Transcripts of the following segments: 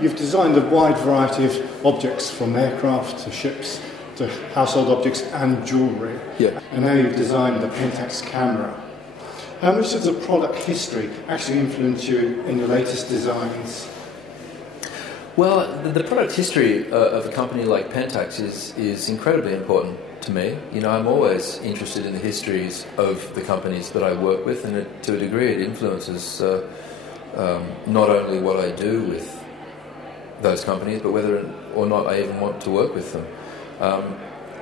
You've designed a wide variety of objects, from aircraft to ships to household objects and jewellery. Yeah. And now you've designed the Pentax camera. How much does the product history actually influence you in your latest designs? Well, the product history of a company like Pentax is incredibly important to me. You know, I'm always interested in the histories of the companies that I work with, and to a degree it influences not only what I do with those companies, but whether or not I even want to work with them.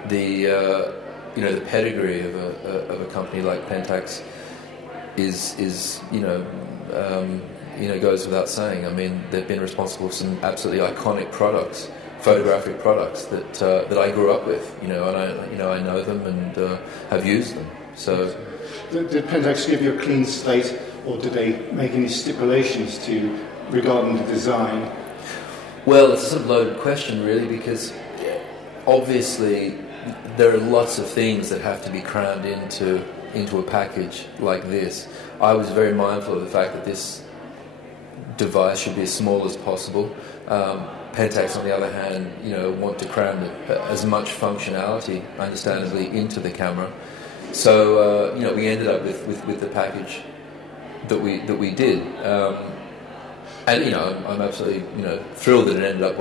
The pedigree of a company like Pentax is goes without saying. I mean, they've been responsible for some absolutely iconic products, photographic products that I grew up with. You know, and I know them and have used them. So, did Pentax give you a clean slate, or did they make any stipulations to you regarding the design? Well, it's a sort of loaded question, really, because obviously there are lots of things that have to be crammed into a package like this. I was very mindful of the fact that this device should be as small as possible. Pentax, on the other hand, want to cram as much functionality, understandably, into the camera. So we ended up with the package that we did. And I'm absolutely thrilled that it ended up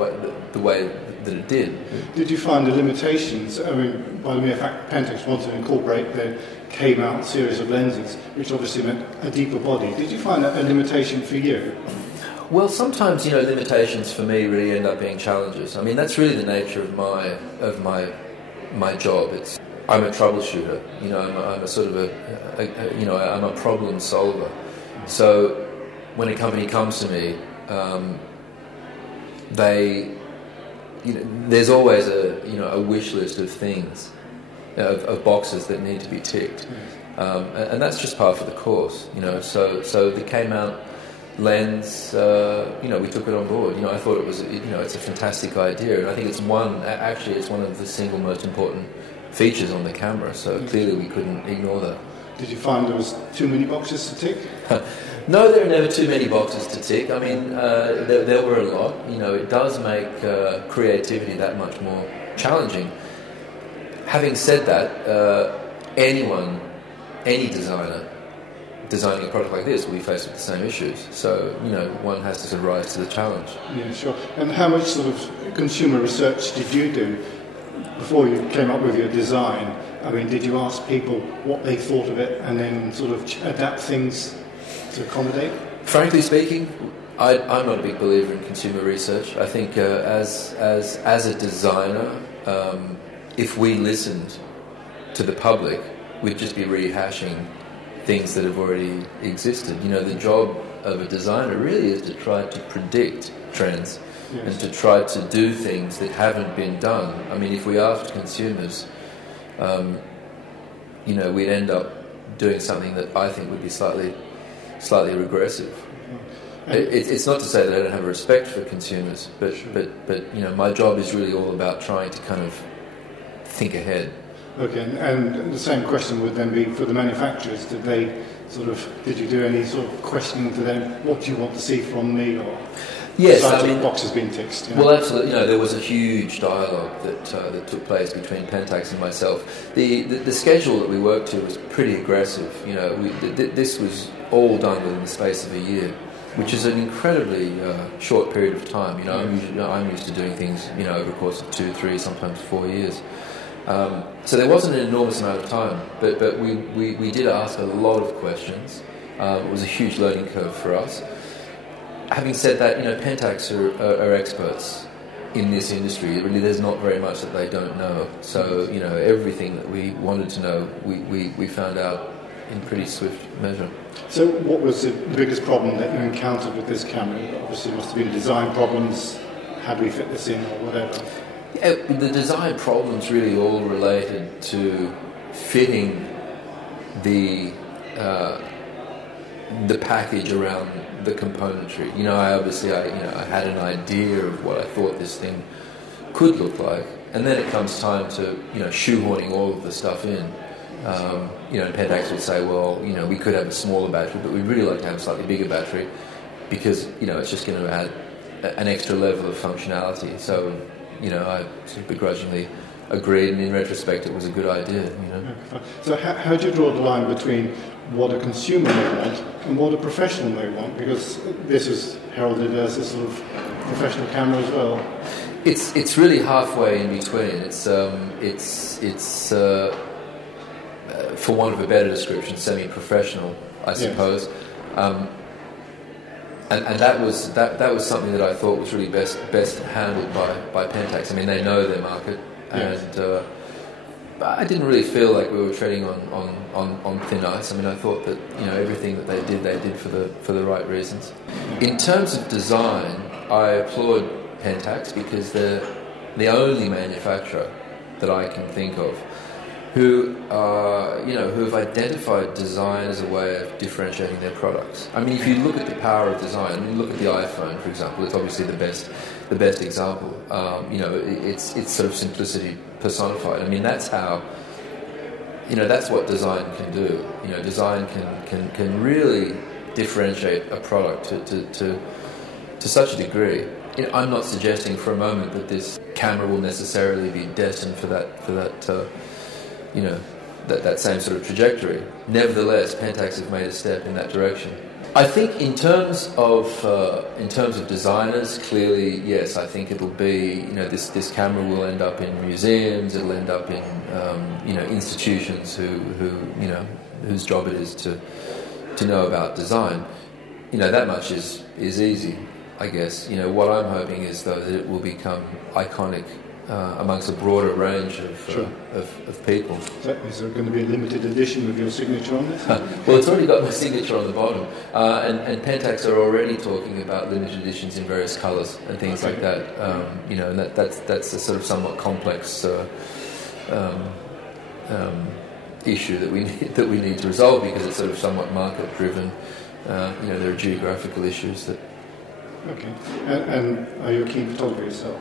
the way that it did. Did you find the limitations? I mean, by the mere fact that Pentax wanted to incorporate the K-mount series of lenses, which obviously meant a deeper body. Did you find that a limitation for you? Well, sometimes limitations for me really end up being challenges. I mean, that's really the nature of my job. I'm a troubleshooter. I'm a sort of I'm a problem solver. So when a company comes to me, there's always a wish list of things, of boxes that need to be ticked, and that's just par for the course. So the K-mount lens, we took it on board. I thought it was, it's a fantastic idea, and I think it's one of the single most important features on the camera. So clearly we couldn't ignore that. Did you find there was too many boxes to tick? No, there are never too many boxes to tick. I mean, there were a lot. It does make creativity that much more challenging. Having said that, any designer designing a product like this will be faced with the same issues. So, one has to sort of rise to the challenge. Yeah, sure. And how much sort of consumer research did you do before you came up with your design? I mean, did you ask people what they thought of it and then sort of adapt things to accommodate? Frankly speaking, I'm not a big believer in consumer research. I think as a designer, if we listened to the public, we'd just be rehashing things that have already existed. The job of a designer really is to try to predict trends. Yes. And to try to do things that haven't been done. I mean, if we asked consumers, we'd end up doing something that I think would be slightly regressive. It's not to say that I don't have respect for consumers, but sure. but my job is really all about trying to kind of think ahead. Okay, and the same question would then be for the manufacturers. Did you do any sort of questioning to them? What do you want to see from me? Or yes, I mean, boxes being ticked. Well, absolutely. There was a huge dialogue that took place between Pentax and myself. The schedule that we worked to was pretty aggressive. This was all done within the space of a year, which is an incredibly short period of time. I'm used to doing things over the course of 2, 3, sometimes 4 years. So there wasn't an enormous amount of time, but we did ask a lot of questions. It was a huge learning curve for us. Having said that, Pentax are experts in this industry. Really, there's not very much that they don't know. So, everything that we wanted to know, we found out in pretty swift measure. So what was the biggest problem that you encountered with this camera? Obviously, it must have been design problems. How do we fit this in or whatever? Yeah, the design problems really all related to fitting the package around the componentry. I had an idea of what I thought this thing could look like, and then it comes time to shoehorning all of the stuff in. Pentax would say, well, we could have a smaller battery, but we'd really like to have a slightly bigger battery because it's just going to add an extra level of functionality. So, you know, I sort of begrudgingly agreed, and in retrospect, it was a good idea. You know. So, how do you draw the line between what a consumer may want and what a professional may want? Because this is heralded as a sort of professional camera as well. It's really halfway in between. It's for want of a better description, semi-professional, I suppose. Yes. And that was something that I thought was really best handled by Pentax. I mean, they know their market, yes. And I didn't really feel like we were treading on thin ice. I mean, I thought that, you know, everything that they did for the right reasons. In terms of design, I applaud Pentax because they're the only manufacturer that I can think of who have identified design as a way of differentiating their products. I mean, if you look at the power of design, I mean, look at the iPhone, for example. It's obviously the best example. It's sort of simplicity personified. I mean, that's how, you know, that's what design can do. You know, design can really differentiate a product to such a degree. You know, I'm not suggesting for a moment that this camera will necessarily be destined for that same sort of trajectory. Nevertheless, Pentax have made a step in that direction. I think in terms of designers, clearly, yes, I think it'll be, you know, this camera will end up in museums, it'll end up in institutions who you know, whose job it is to know about design. You know, that much is easy, I guess. You know, what I'm hoping is, though, that it will become iconic amongst a broader range of people. Is there going to be a limited edition with your signature on it? Well, it's already got my signature on the bottom, and Pentax are already talking about limited editions in various colours and things like that. You know, and that's a sort of somewhat complex issue that we need to resolve, because it's sort of somewhat market driven. You know, there are geographical issues that. Okay, and are you a keen photographer yourself?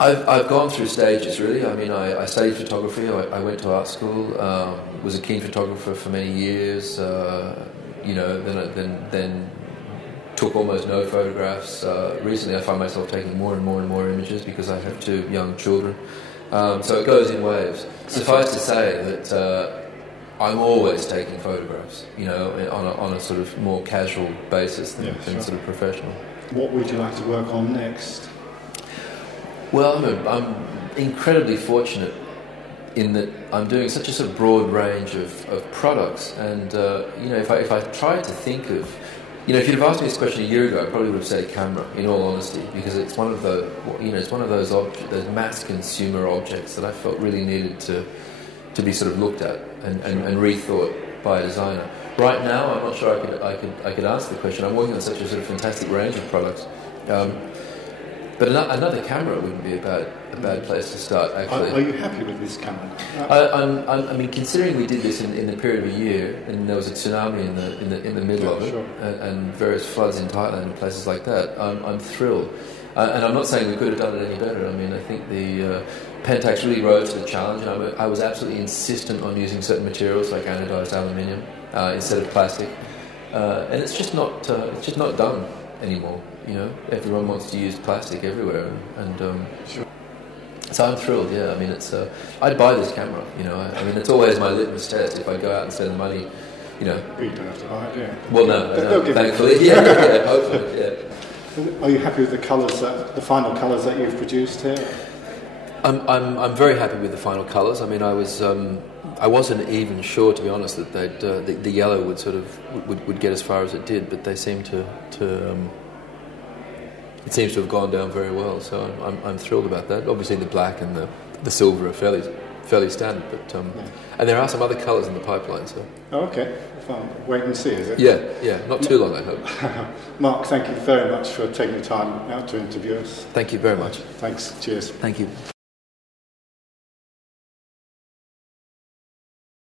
I've gone through stages, really. I mean, I studied photography. I went to art school. Was a keen photographer for many years. You know, then took almost no photographs. Recently, I find myself taking more and more images because I have 2 young children. So it goes in waves. Suffice to say that I'm always taking photographs. You know, on a sort of more casual basis than sort of professional. What would you like to work on next? Well, I'm incredibly fortunate in that I'm doing such a sort of broad range of products, and you know, if I tried to think of, you know, if you'd have asked me this question a year ago, I probably would have said a camera, in all honesty, because it's one of those mass consumer objects that I felt really needed to be sort of looked at and rethought by a designer. Right now, I'm not sure I could answer the question. I'm working on such a sort of fantastic range of products. But another camera wouldn't be a bad place to start, actually. Are you happy with this camera? I mean, considering we did this in the period of a year, and there was a tsunami in the middle of it, and various floods in Thailand and places like that, I'm thrilled. And I'm not saying we could have done it any better. I mean, I think the Pentax really rose to the challenge, and I was absolutely insistent on using certain materials like anodized aluminium instead of plastic, and it's just not done anymore. You know, everyone wants to use plastic everywhere, and so I'm thrilled. Yeah, I mean, I'd buy this camera. You know, I mean, it's always my litmus test if I go out and spend the money. You know, you don't have to buy it, yeah. Well, no, thankfully, yeah, hopefully, yeah. Are you happy with the final colours that you've produced here? I'm very happy with the final colours. I mean, I wasn't even sure, to be honest, that the yellow would get as far as it did, but they seem to it seems to have gone down very well. So I'm thrilled about that. Obviously, the black and the silver are fairly standard, but and there are some other colours in the pipeline. So okay, fine. Wait and see, is it? Yeah, not too long, I hope. Mark, thank you very much for taking the time out to interview us. Thank you very much. Thanks. Cheers. Thank you.